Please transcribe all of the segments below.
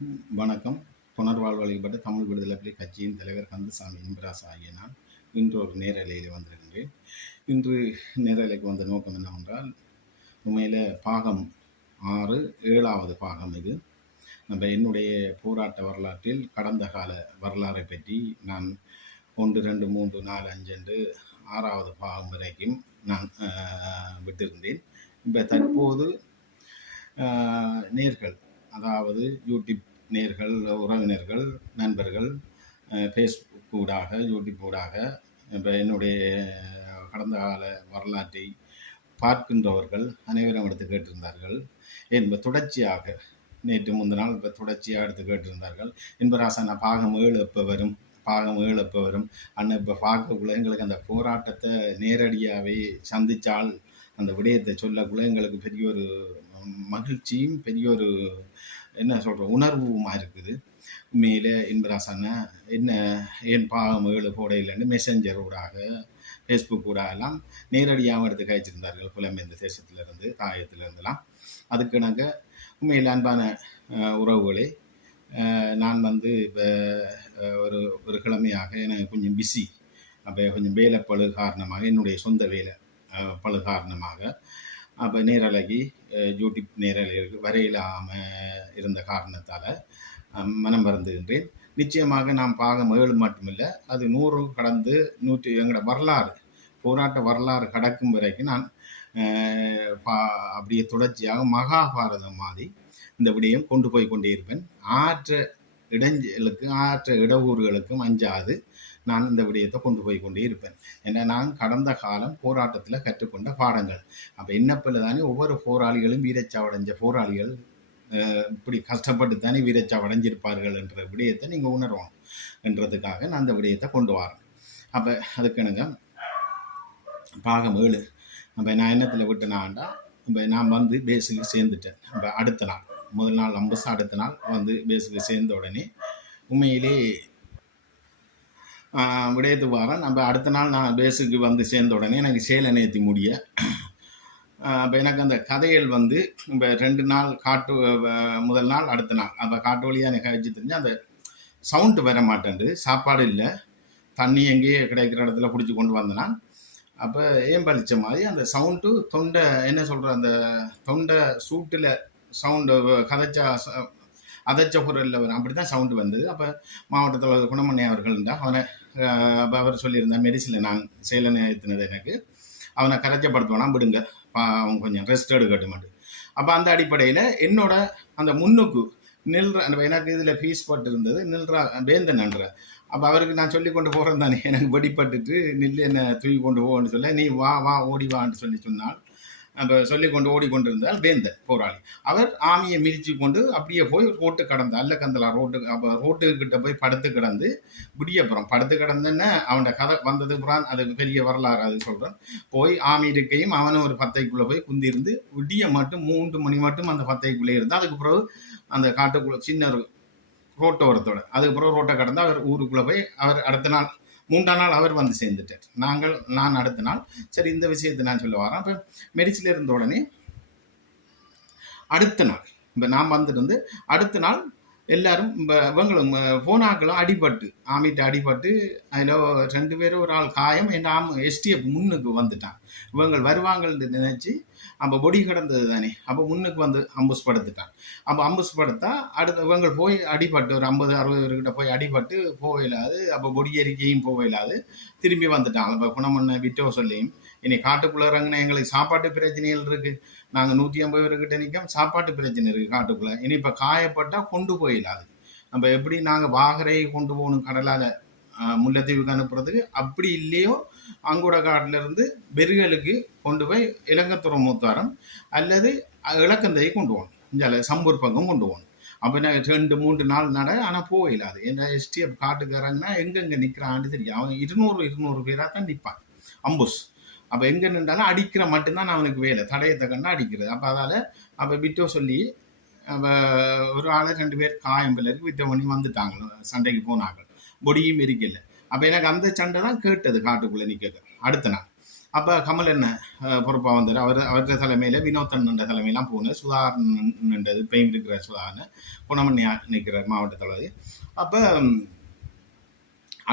வணக்கம். புனர்வாழ்வளிக்கப்பட்ட தமிழ் விடுதலை புலி கட்சியின் தலைவர் கந்தசாமி இன்பராசு ஆகிய நான் இன்று ஒரு நேரலையில் வந்திருக்கின்றேன். இன்று நேரலைக்கு வந்த நோக்கம் என்னவென்றால், உண்மையில் பாகம் 6 7வது பாகம் இது. என்னுடைய போராட்ட வரலாற்றில் கடந்த கால வரலாறை பற்றி நான் 1 2 3 4 5 என்று 6வது பாகம் வரைக்கும் நான் விட்டிருந்தேன். இப்போ தற்போது நேர்கள், அதாவது யூடியூப் நேர்கள், உறவினர்கள், நண்பர்கள், ஃபேஸ்புக் ஊடாக, யூடியூப் ஊடாக இப்போ என்னுடைய கடந்த கால வரலாற்றை பார்க்கின்றவர்கள் அனைவரும் எடுத்து கேட்டிருந்தார்கள். என்பது தொடர்ச்சியாக நேற்று முந்தினால் இப்போ தொடர்ச்சியாக எடுத்து கேட்டிருந்தார்கள். என்பராசா பாகம் 7 எப்போ வரும், பாகம் 7 எப்போ வரும் அண்ணன். இப்போ பார்க்கக்குள்ள எங்களுக்கு அந்த போராட்டத்தை நேரடியாகவே சந்தித்தால் அந்த விடயத்தை சொல்லக்குள்ள எங்களுக்கு பெரிய ஒரு மகிழ்ச்சியும் பெரிய ஒரு என்ன சொல்கிற உணர்வுமா இருக்குது. உண்மையில் இன்பராசன்னா என்ன ஏன் பாகம் 7 போட இல்லைன்னு மெசஞ்சர் ஊடாக, ஃபேஸ்புக் ஊடாக எல்லாம் நேரடியாக எடுத்து கழிச்சிருந்தார்கள் புலம்பெயர்ந்த தேசத்திலிருந்து, தாயத்திலிருந்துலாம். அதுக்கு நாங்கள் உண்மையில் அன்பான உறவுகளே, நான் இப்போ ஒரு கிழமையாக எனக்கு கொஞ்சம் பிஸி. அப்போ கொஞ்சம் வேலை பழு காரணமாக, என்னுடைய சொந்த வேலை பழு காரணமாக அப்போ நேரலைக்கு யூடியூப் நேரலைக்கு வரையிலாமல் இருந்த காரணத்தால் மனம் வருந்துகின்றேன். நிச்சயமாக நாம் பாகம் 7 மட்டுமில்லை, அது 100 கடந்து 100 எங்களோட வரலாறு, போராட்ட வரலாறு கடக்கும் வரைக்கும் நான் அப்படியே தொடர்ச்சியாக மகாபாரதம் மாதிரி இந்த விடயம் கொண்டு போய் கொண்டே இருப்பேன். ஆற்ற இடைஞ்சலுக்கு, ஆற்ற இடவூர்களுக்கும் அஞ்சாது நான் இந்த விடயத்தை கொண்டு போய் கொண்டே இருப்பேன். ஏன்னா நான் கடந்த காலம் போராட்டத்தில் கற்றுக்கொண்ட பாடங்கள். அப்போ என்னப்பில் தானே ஒவ்வொரு போராளிகளும் வீரச்சாவடைஞ்ச போராளிகள் இப்படி கஷ்டப்பட்டு தானே வீரச்சாவடைஞ்சிருப்பார்கள் என்ற விடயத்தை நீங்கள் உணர்வோம் என்றதுக்காக நான் அந்த விடயத்தை கொண்டு வரேன். அப்போ அதுக்கு எனக்கு பாகம் 7 அப்போ நான் என்னத்தில் விட்டேனாண்டா, இப்போ நான் பேஸுக்கு சேர்ந்துட்டேன். இப்போ அடுத்த நாள், முதல் நாள் அம்பஸ், அடுத்த நாள் பேஸுக்கு சேர்ந்த உடனே உண்மையிலே விடயத்துக்கு வரேன். நம்ம அடுத்த நாள் நான் பேஸுக்கு சேர்ந்த உடனே எனக்கு சேலை நேர்த்தி முடிய. அப்போ எனக்கு அந்த கதைகள் இப்போ 2 நாள் முதல் நாள் அடுத்த நாள் அப்போ காட்டு வழியாக எனக்கு வச்சு தெரிஞ்சு அந்த சவுண்டு வர மாட்டேன்து. சாப்பாடு இல்லை, தண்ணி எங்கேயே கிடைக்கிற இடத்துல பிடிச்சி கொண்டு வந்தேன். அப்போ ஏன் பழிச்ச மாதிரி அந்த சவுண்டு தொண்டை என்ன சொல்கிற அந்த தொண்டை சூட்டில் சவுண்டு அதச்ச குரலில் வரும், அப்படி தான் சவுண்டு வந்தது. அப்போ மாவட்டத்தில் குணமண்ணை அவர்கள் இருந்தால் அவனை அப்போ அவர் சொல்லியிருந்தேன், மெடிசினில் நான் சேலை நேர்த்தினது எனக்கு அவனை கரைச்சப்படுத்துவானா விடுங்க, அவன் கொஞ்சம் ரெஸ்ட் எடுக்கட்டும் மாட்டு. அப்போ அந்த அடிப்படையில் என்னோட அந்த முன்னுக்கு நில்ற, எனக்கு இதில் ஃபீஸ் போட்டு இருந்தது நில்றா வேந்தன் என்ற. அப்போ அவருக்கு நான் சொல்லி கொண்டு போகிறேன் தானே, எனக்கு வெடிப்பட்டுட்டு நில்லு என்ன தூக்கி கொண்டு போன்னு சொல்ல, நீ வா வா ஓடி வான்னு சொன்னால் அப்போ சொல்லி கொண்டு ஓடிக்கொண்டிருந்தால் வேந்தன் போராளி. அவர் ஆமியை மிதித்து கொண்டு அப்படியே போய் ரோட்டு கடந்து அல்லக்கந்தலா ரோட்டுக்கு, அப்போ ரோட்டுக்கிட்ட போய் படுத்து கிடந்து விடியப்புறம் படுத்து கிடந்துன்னு அவனோட கதை வந்தது புறான். அது பெரிய வரலாறு, அது சொல்கிறேன். போய் ஆமி இருக்கையும் அவனும் ஒரு 10க்குள்ளே போய் குந்திருந்து விடிய மட்டும் 3 மணி மட்டும் அந்த 10க்குள்ளே இருந்தால், அதுக்கு பிறகு அந்த காட்டுக்குள்ளே சின்ன ஒரு ரோட்டோரத்தோட அதுக்கு பிறகு ரோட்டை கடந்து அவர் ஊருக்குள்ளே போய் அவர் அடுத்த நாள் 3ஆம் நாள் அவர் சேர்ந்துட்டார். நான் அடுத்த நாள் சரி இந்த விஷயத்தை நான் சொல்ல வரேன். இப்போ மெடிசில் இருந்த உடனே அடுத்த நாள் இப்போ நான் வந்துட்டு அடுத்த நாள் எல்லாரும் இவங்களும் போனாக்களும் அடிபட்டு, ஆமிட்டு அடிபட்டு, அதில் 2 பேரும் ஒரு ஆள் காயம். என் எஸ்டிஎஃப் முன்னுக்கு வந்துட்டான். இவங்க வருவாங்கன்னு நினைச்சு அப்போ பொடி கிடந்தது தானே, அப்போ முன்னுக்கு அம்புஸ் படுத்துட்டான். அப்போ அம்புஸ் படுத்தா அடுத்த இவங்க போய் அடிபட்டு ஒரு 50-60 பேர்கிட்ட போய் அடிபட்டு போகலாது. அப்போ பொடி எரிக்கையும் போகலாது, திரும்பி வந்துட்டாங்க. இப்போ குணமண்ண விட்டோ சொல்லியும் இனி காட்டுக்குள்ளே இறங்கினா எங்களுக்கு சாப்பாட்டு பிரச்சனைகள் இருக்குது. நாங்கள் 150 பேர்கிட்ட நிற்கும், சாப்பாட்டு பிரச்சனை இருக்குது காட்டுக்குள்ளே. இனி இப்போ காயப்பட்டால் கொண்டு போயிடாது. நம்ம எப்படி நாங்கள் வாகரையை கொண்டு போகணும் கடலால் முல்லைத்தீவுக்கு அனுப்புறதுக்கு, அப்படி இல்லையோ அங்கூட காட்டிலிருந்து பெருகலுக்கு கொண்டு போய் இலங்கத்துறை மூத்தாரம் அல்லது இலக்கந்தையை கொண்டு போகணும், இங்கே சம்பூர் பக்கம் கொண்டு போகணும். அப்போ நான் 2-3 நாள் நட, ஆனால் போயிடாது. ஏன்னா எஸ்டிஎஃப் காட்டுக்கு இறங்கினா எங்கெங்கே நிற்கிறான்னு தெரியும். அவன் 200 பேராக தான் நிற்பான் அம்புஸ். அப்போ எங்கே நின்றாலும் அடிக்கிற மட்டும்தான் அவனுக்கு வேலை, தடையத்தை கண்டா அடிக்கிறது. அப்போ அதால் அப்போ விட்டோ சொல்லி அப்போ ஒரு ஆளை 2 பேர் காயம் பிள்ளைக்கு விட்டோ பண்ணி வந்துட்டாங்க, சண்டைக்கு போனாங்க, பொடியும் இருக்கல. அப்போ எனக்கு அந்த சண்டை தான் கேட்டது காட்டுக்குள்ளே நிற்க அடுத்த நாள். அப்போ கமல் என்ன பொறுப்பாக வந்தார். அவருடைய தலைமையில் வினோத்தன் தலைமையெல்லாம் போனேன். சுதாகர்ன்றது இப்பயும் இருக்கிற சுதாகர்னு குணமணியா நிற்கிறார் மாவட்ட தலைவர். அப்போ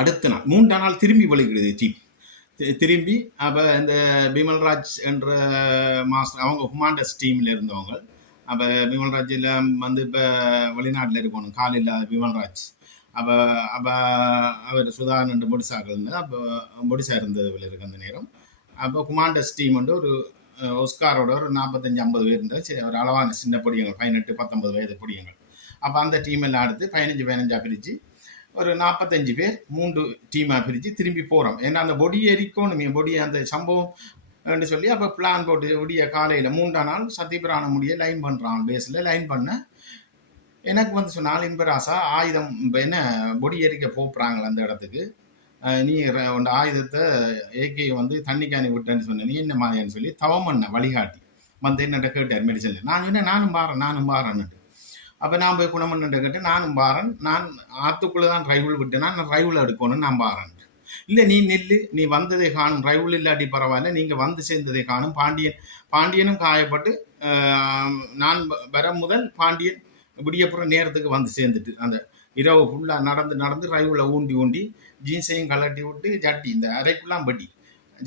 அடுத்த நாள் 3ஆம் நாள் திரும்பி வலிக்கிறது டீம். திரும்பி அப்போ இந்த பிமல்ராஜ் என்ற மாஸ்டர் அவங்க ஹுமாண்டஸ் டீமில் இருந்தவங்க. அப்போ பிமல்ராஜில் வந்து இப்போ வெளிநாட்டில் இருக்கணும் கால் இல்லாத பிமல்ராஜ். அப்போ அப்போ அவர் சுதாகர் பொடிசாக்கள் இருந்தது. அப்போ பொடிசா இருந்தது இருக்கு அந்த நேரம். அப்போ குமாண்டஸ் டீம் வந்து ஒரு ஒஸ்காரோட ஒரு 45-50 பேர் இருந்தால் சரி, ஒரு அளவான சின்ன பொடியங்கள் 18-19 வயது பொடியங்கள். அப்போ அந்த டீம் எல்லாம் எடுத்து 15-15 பிரித்து ஒரு 45 பேர் 3 டீமாக பிரித்து திரும்பி போகிறோம். ஏன்னா அந்த பொடியை எரிக்கணும், பொடியை அந்த சம்பவம் சொல்லி அப்போ பிளான் போட்டு ஒடிய காலையில் 3ஆம் நாள் சத்தியபிரான முடிய லைன் பண்ணுறான். பேஸில் லைன் பண்ண எனக்கு வந்து சொன்னால் இன்பராசா ஆயுதம் என்ன பொடி எரிக்க போகிறாங்களே அந்த இடத்துக்கு, நீ உன் ஆயுதத்தை ஏகே வந்து தண்ணிக்கானி விட்டேன்னு சொன்ன, நீ என்ன மாதிரின்னு சொல்லி தவம் பண்ண வழிகாட்டி வந்து என்னட்ட கேட்டார் மெடிசனில். நான் சொன்னேன் நானும் பாறேன்னுட்டு. அப்போ நான் போய் குணமன்னுட்டு கேட்டு நானும் பாறேன், நான் ஆற்றுக்குள்ளே தான் ரைவில் விட்டேன்னா நான் ரைவில் எடுக்கணும், நான் பாறேன். இல்லை நீ நெல்லு, நீ வந்ததை காணும், ரைவில் இல்லாட்டி பரவாயில்ல, நீங்கள் வந்து சேர்ந்ததை காணும். பாண்டியனும் காயப்பட்டு நான் வர முதல் பாண்டியன் விடியப்புறம் நேரத்துக்கு வந்து சேர்ந்துட்டு அந்த இரவு ஃபுல்லாக நடந்து ரைவில் ஊண்டி ஜீன்ஸையும் கலட்டி விட்டு ஜட்டி இந்த அரைக்குள்ளாம் பட்டி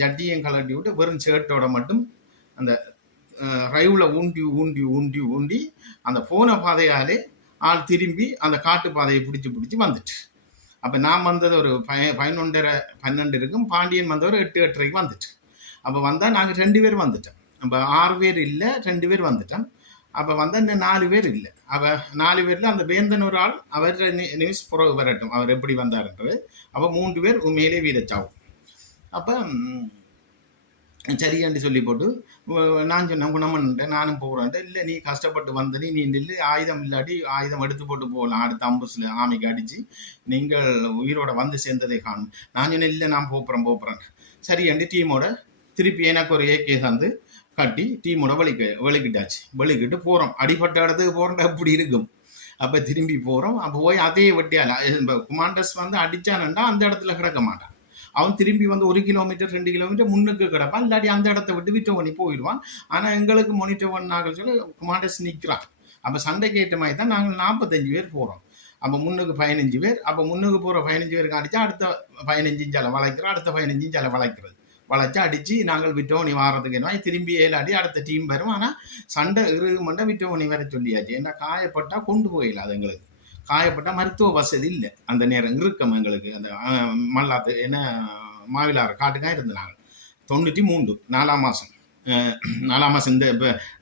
ஜட்டியையும் கலட்டி விட்டு வெறும் ஷர்ட்டோட மட்டும் அந்த ரைவில் ஊண்டி அந்த போன பாதையாலே ஆள் திரும்பி அந்த காட்டு பாதையை பிடிச்சி வந்துட்டு. அப்போ நான் வந்தது ஒரு 11:30-12 இருக்கும். பாண்டியன் வந்தவர் 8-8:30 வந்துட்டு. அப்போ வந்தால் நாங்கள் 2 பேர் வந்துட்டோம். அப்போ 6 பேர் இல்லை, 2 பேர் வந்துட்டோம். அப்போ வந்தால் இன்னும் 4 பேர் இல்லை. அப்போ 4 பேரில் அந்த வேந்தன் ஒரு ஆள் அவர் நியூஸ் புறவு வரட்டும் அவர் எப்படி வந்தார்ன்றது. அப்போ 3 பேர் உண்மையிலே வீரச்சாவும். அப்போ சரியாண்டி சொல்லி போட்டு நான் சொன்னேன் குணமன்ட்ட நானும் போகிறேன்ட்டு. இல்லை நீ கஷ்டப்பட்டு வந்தனி, நீ நில்லு, ஆயுதம் இல்லாட்டி ஆயுதம் எடுத்து போட்டு போகலாம், அடுத்த அம்புஸில் ஆமைக்கு அடித்து நீங்கள் உயிரோட வந்து சேர்ந்ததை காணும். நான் சொன்னேன் இல்லை நான் போப்புறேன். சரியாண்டி டீமோட திருப்பி எனக்கு ஒரு ஏகே தந்து கட்டி டீமோட வெளிக்கிட்டு போகிறோம். அடிப்பட்ட இடத்துக்கு போகிறோம் அப்படி இருக்கும். அப்போ திரும்பி போகிறோம். அப்போ போய் அதே வெட்டியால் குமாண்டஸ் வந்து அடித்தானுண்டா அந்த இடத்துல கிடக்க மாட்டான். அவன் திரும்பி வந்து 1 கிலோமீட்டர் 2 கிலோமீட்டர் முன்னுக்கு கிடப்பான், இல்லாட்டி அந்த இடத்த விட்டு விட்டோ பண்ணி போயிடுவான். ஆனால் எங்களுக்கு மோனிட்டர் பண்ணாங்க சொல்லி குமாண்டஸ் நிற்கிறான். அப்போ சண்டைக்கு ஏற்ற மாதிரி தான் நாங்கள் 45 பேர் போகிறோம். அப்போ முன்னுக்கு 15 பேர். அப்போ முன்னுக்கு போகிற 15 பேருக்கு அடித்தா அடுத்த 15 இஞ்சால வளைக்கிறோம், அடுத்த 15 இஞ்சால வளைச்சா அடித்து நாங்கள் விட்டோனி வாரத்துக்கு என்ன திரும்பி ஏழாடி அடுத்த டீம் வரும். ஆனால் சண்டை இறுகுமண்டா விட்டோனி வர சொல்லியாச்சு. ஏன்னா காயப்பட்டால் கொண்டு போயிடலாம். எங்களுக்கு காயப்பட்ட மருத்துவ வசதி இல்லை அந்த நேரம், இறுக்கம் எங்களுக்கு. அந்த மல்லாத்து என்ன மாவிலாறு காட்டுக்காக இருந்தாங்க. 93 4ஆம் மாதம் இந்த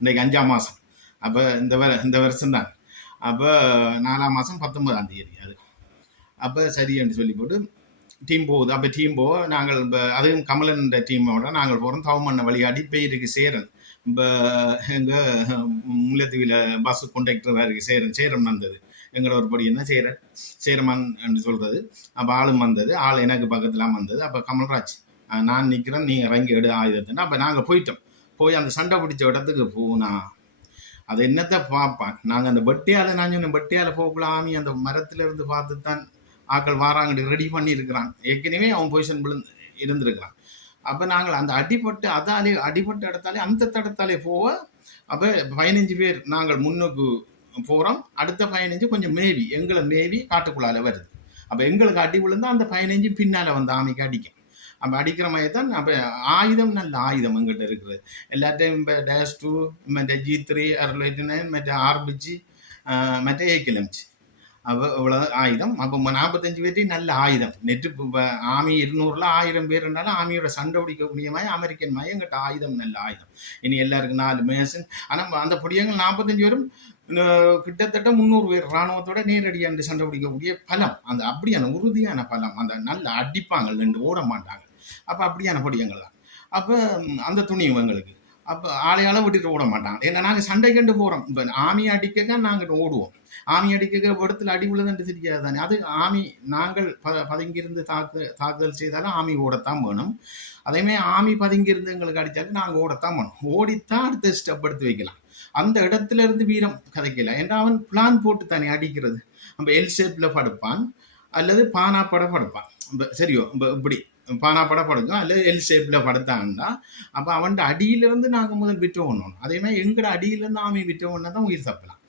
இன்றைக்கு 5ஆம் மாதம். அப்போ இந்த வருஷம்தான். அப்போ 4ஆம் மாதம் 19ஆம் தேதி அது. அப்போ சரின்னு சொல்லி போட்டு டீம் போகுது. அப்போ டீம் போக நாங்கள் இப்போ அதுவும் கமலன் டீமோட நாங்கள் போகிறோம். தவமண்ண வழியாடி பேருக்கு சேரன். இப்போ எங்கள் முல்லைத்தீவில் பஸ்ஸு கொண்டக்டராக இருக்குது சேரன் வந்தது. எங்களோட ஒரு படி என்ன சேரமான் என்று சொல்கிறது. அப்போ ஆளும் வந்தது, ஆள் எனக்கு பக்கத்துலாம் வந்தது. அப்போ கமல்ராஜ் நான் நிற்கிறேன், நீ இறங்கி எடு ஆயுதத்துன்னு. அப்போ நாங்கள் போய் அந்த சண்டை பிடிச்ச இடத்துக்கு போனா அது என்னத்தை பார்ப்பான். நாங்கள் அந்த பட்டியால் நான் சொன்ன பட்டியால் போகலாம், ஆமி அந்த மரத்துல இருந்து பார்த்து தான் ஆக்கள் வாராங்கடி ரெடி பண்ணியிருக்கிறான். ஏற்கனவே அவன் பொசிஷன் இருந்திருக்கிறான். அப்போ நாங்கள் அந்த அடிப்பட்ட இடத்தாலே அந்த தடத்தாலே போக அப்போ 15 பேர் நாங்கள் முன்னுக்கு போகிறோம். அடுத்த 15 கொஞ்சம் எங்களை காட்டுக்குள்ளால வருது. அப்போ எங்களுக்கு அடி விழுந்தால் அந்த 15 பின்னால் வந்து ஆமைக்கு அடிக்கும். அப்போ அடிக்கிற மாதிரி தான். அப்போ ஆயுதம் நல்ல ஆயுதம் எங்கிட்ட இருக்குது. எல்லாத்தையும் இப்போ -2 மற்ற G3 R9 மற்ற ஆர்பிஜி மற்ற ஏக்கிலம்ச்சு. அப்போ இவ்வளோ ஆயுதம். அப்போ 45 பேர்ட்டையும் நல்ல ஆயுதம். நெட்டு இப்போ ஆமி 200ல் 1000 பேர் இருந்தாலும் ஆமியோட சண்டை பிடிக்கக்கூடிய மாதிரி அமெரிக்கன் மாதிரி எங்கிட்ட ஆயுதம் நல்ல ஆயுதம். இனி எல்லாருக்கும் 4 மேசன். ஆனால் அந்த பொடியங்கள் 45 பேரும் கிட்டத்தட்ட 300 பேர் இராணுவத்தோட நேரடியாக சண்டை பிடிக்கக்கூடிய பலம். அந்த அப்படியான உறுதியான பலம். அந்த நல்ல அடிப்பாங்க, 2 ஓட மாட்டாங்க. அப்போ அப்படியான பொடியங்கள் தான். அப்போ அந்த துணியும் எங்களுக்கு. அப்போ ஆளையால் விட்டுட்டு ஓட மாட்டாங்க. ஏன்னா நாங்கள் சண்டை கண்டு போகிறோம். இப்போ ஆமி அடிக்க நாங்கள் ஓடுவோம். ஆமி அடிக்க இடத்துல அடி உள்ளதுன்ட்டு தெரியாது தானே. அது ஆமி நாங்கள் பதுங்கியிருந்து தாக்குதல் செய்தாலும் ஆமி ஓடத்தான் வேணும். அதேமாதிரி ஆமி பதுங்கியிருந்து எங்களுக்கு அடித்தாலும் நாங்கள் ஓடத்தான் வேணும். ஓடித்தான் அடுத்த ஸ்டெப் எடுத்து வைக்கலாம். அந்த இடத்துல இருந்து வீரம் கதைக்கல. ஏன்னா அவன் பிளான் போட்டு தானே அடிக்கிறது. நம்ம எல் ஷேப்பில் படுப்பான் அல்லது பானாப்பட படுப்பான். சரியோ இப்படி பானாப்பட படுக்கும் அல்லது எல் ஷேப்பில் படுத்தாங்கன்னா அப்போ அவன்கிட்ட அடியிலிருந்து நாங்கள் முதல் விட்டு பண்ணணும். அதே மாதிரி எங்களோட அடியிலேருந்து ஆமி விட்டு பண்ணால் தான் உயிர் தப்பலாம்.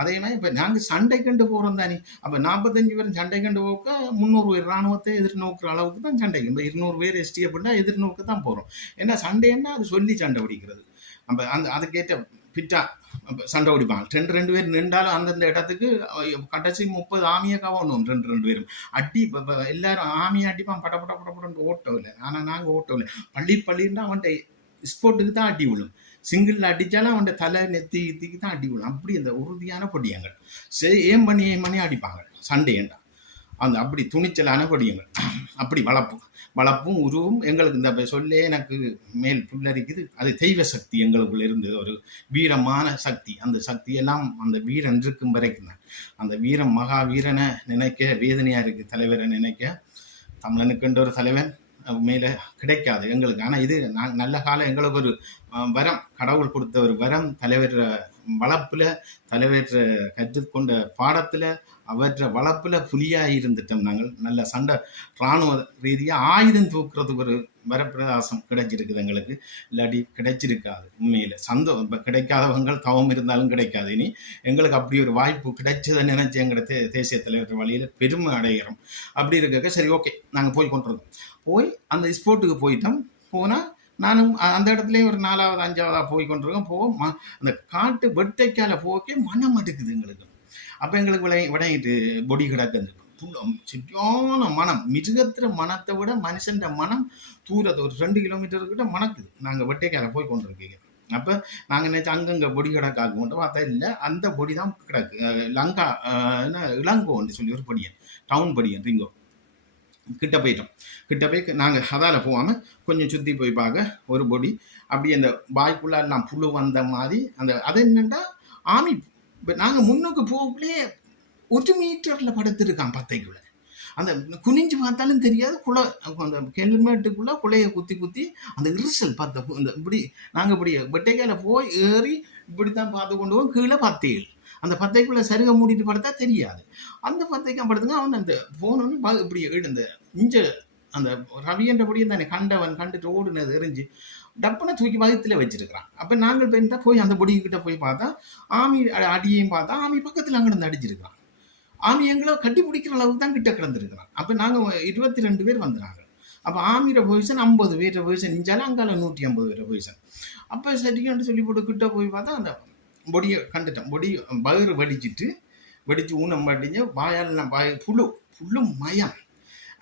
அதே மாதிரி இப்போ நாங்கள் சண்டை கண்டு போகிறோம் தானே. அப்போ 45 பேரும் சண்டை கண்டு போக்க 300 பேர் இராணுவத்தை எதிர்நோக்குற அளவுக்கு தான் சண்டைக்கு. இப்போ 200 பேர் எஸ்டியை பண்ணால் எதிர்நோக்க தான் போகிறோம். ஏன்னா சண்டைன்னா அது சொல்லி சண்டை பிடிக்கிறது. நம்ம அதுக்கேற்ற பிட்டா சண்டை பிடிப்பாங்க. ரெண்டு பேர் நின்றாலும் அந்தந்த இடத்துக்கு கடைசி 30 ஆமியை கவனம் ரெண்டு பேரும் அடி. இப்போ எல்லாரும் ஆமியை அடிப்பான் பட பட பட படன்னு ஓட்டவில்லை. ஆனால் நாங்கள் ஓட்டவில்லை. பள்ளின்னா அவன்கிட்ட ஸ்போர்ட்டுக்கு தான் அடி விழும். சிங்கிள் அடித்தாலும் அவன் தலை நெத்திக்கு தான் அடி விழும். அப்படி அந்த உறுதியான பொடியங்கள் சரி ஏம் பண்ணி அடிப்பாங்க சண்டையண்டா. அந்த அப்படி துணிச்சலான பொடியங்கள் அப்படி வளப்பும் உருவும் எங்களுக்கு இந்த சொல்லே எனக்கு மேல் புல்லரிக்குது. அது தெய்வ சக்தி எங்களுக்குள்ள இருந்தது, ஒரு வீரமான சக்தி. அந்த சக்தியெல்லாம் அந்த வீரன் இருக்கும் வரைக்கும் தான். அந்த வீரம் மகா வீரனை நினைக்க வேதனையாக இருக்குது. தலைவரை நினைக்க தமிழனுக்குன்ற ஒரு தலைவன் மேலே கிடைக்காது எங்களுக்கு. ஆனால் இது நல்ல காலம் எங்களுக்கு ஒரு வரம், கடவுள் கொடுத்த ஒரு வரம். தலைவர் வளர்ப்பில், தலைவர் கற்றுக்கொண்ட பாடத்தில், அவற்றை வளர்ப்பில் புலியாக இருந்துட்டோம் நாங்கள். நல்ல சண்டை இராணுவ ரீதியாக ஆயுதம் தூக்குறதுக்கு ஒரு வரப்பிரதாசம் கிடைச்சிருக்குது எங்களுக்கு. இல்லாட்டி கிடைச்சிருக்காது. உண்மையில் இப்போ கிடைக்காதவங்கள் தவம் இருந்தாலும் கிடைக்காது. இனி எங்களுக்கு அப்படி ஒரு வாய்ப்பு கிடைச்சதை நினைச்சு எங்களோட தேசிய தலைவர் வழியில் பெருமை அடைகிறோம். அப்படி இருக்க சரி ஓகே நாங்கள் போய் கொண்டிருக்கோம். போய் அந்த ஸ்போர்ட்டுக்கு போயிட்டோம். போனால் நானும் அந்த இடத்துலயே ஒரு 4வது 5வதா போய் கொண்டிருக்கோம். போவோம் அந்த காட்டு வெட்டைக்கால போக்கே மனம் எடுக்குது எங்களுக்கு. அப்போ எங்களுக்கு விளையிட்டு பொடி கிடக்குது. சரியான மனம், மிருகத்திர மனத்தை விட மனுஷன் மனம் தூரத்தை ஒரு 2 கிலோமீட்டர்கிட்ட மணக்குது. நாங்கள் வெட்டைக்கால போய் கொண்டிருக்கீங்க. அப்போ நாங்கள் நினைச்சு அங்கங்கே பொடி கிடக்காக கொண்டு பார்த்தா இல்லை, அந்த பொடி தான் கிடக்கு. லங்கா இளங்கோன்னு சொல்லி ஒரு பொடியன், டவுன் பொடியன் ரிங்கோ. கிட்ட போயிட்டோம். கிட்ட போய் நாங்கள் அதால் போகாமல் கொஞ்சம் சுற்றி போய் பார்க்க ஒரு பொடி அப்படி அந்த வாய்க்குள்ளே எல்லாம் புழு வந்த மாதிரி. அது என்னென்னா ஆமி. இப்போ நாங்கள் முன்னுக்கு போகக்குள்ளே 1 மீட்டரில் படுத்துருக்கான் பத்தைக்குள்ளே. அந்த குனிஞ்சு பார்த்தாலும் தெரியாது. அந்த ஹெல்மெட்டுக்குள்ளே குலையை குத்தி அந்த இரிசல் பார்த்த இந்த இப்படி நாங்கள் இப்படி வெட்டைக்கால போய் ஏறி இப்படித்தான் பார்த்து கொண்டு போவோம். கீழே 10 அந்த 10க்குள்ளே சருகை மூடிட்டு படுத்தா தெரியாது. அந்த 10க்கு படுத்துங்க. அவன் அந்த போனோன்னு இப்படி இந்த இஞ்ச அந்த ரவியன்றபடியே தானே கண்டவன் கண்டுட்டு ஓடுனது எரிஞ்சு டப்புனை தூக்கி வகுத்தில் வச்சிருக்கிறான். அப்போ நாங்கள் போய் அந்த பொடிக்கிட்ட போய் பார்த்தா ஆமி அடியையும் பார்த்தா ஆமி பக்கத்தில் அங்கிருந்து அடிச்சிருக்கிறான். ஆமி எங்களை கட்டி பிடிக்கிற அளவுக்கு தான் கிட்ட கிடந்திருக்கிறான். அப்போ நாங்கள் 22 பேர் வந்துடுறாங்க. அப்போ ஆமியோட பொசிஷன் 50 பேர் பொசிஷன் இஞ்சாலும் அங்கால 150 பேர் பொசிஷன். அப்போ சரியான்னு சொல்லி போட்டு கிட்ட போய் பார்த்தா அந்த பொடியை கண்டுட்டோம். பொடி வயிறு வெடிச்சு ஊனம் வடிஞ்சு வாயால் புல்லு மயம்.